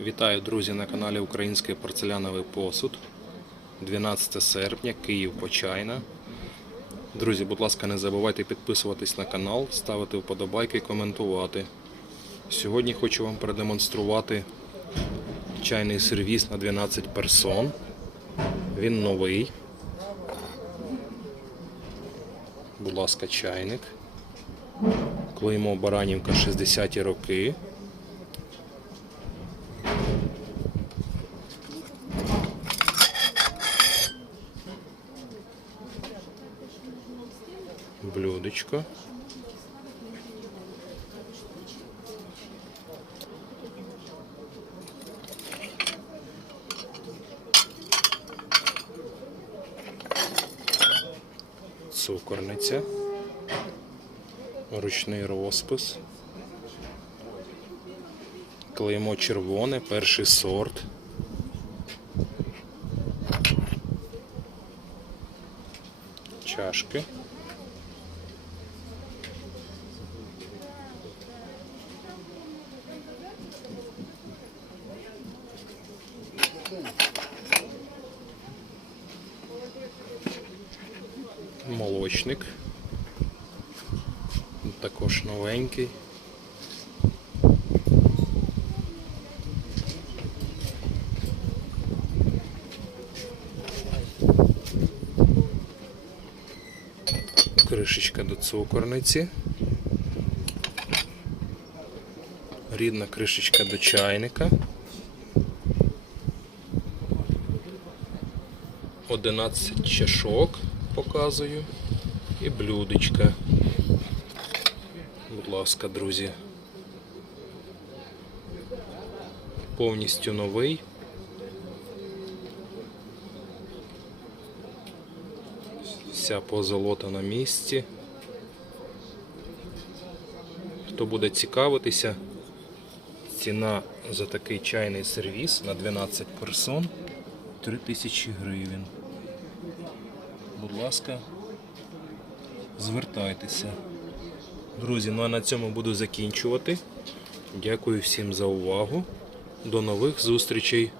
Вітаю, друзі, на каналі Український порцеляновий посуд. 12 серпня, Київ Почайна. Друзі, будь ласка, не забувайте підписуватись на канал, ставити вподобайки коментувати. Сьогодні хочу вам продемонструвати чайний сервіс на 12 персон. Він новий. Будь ласка, чайник. Клеймо Баранівка 60-ті роки. Блюдечко. Цукорниця. Ручний розпис. Клеймо червоне, перший сорт. Чашки. Молочник. Також новенький. Кришечка до цукорниці. Рідна кришечка до чайника. 11 чашок показую і блюдечка. Будь ласка, друзі. Повністю новий. Вся позолота на місці. Хто буде цікавитися, ціна за такий чайний сервіс на 12 персон 3000 гривень. Будь ласка, звертайтеся. Друзі, ну а на цьому буду закінчувати. Дякую всім за увагу. До нових зустрічей.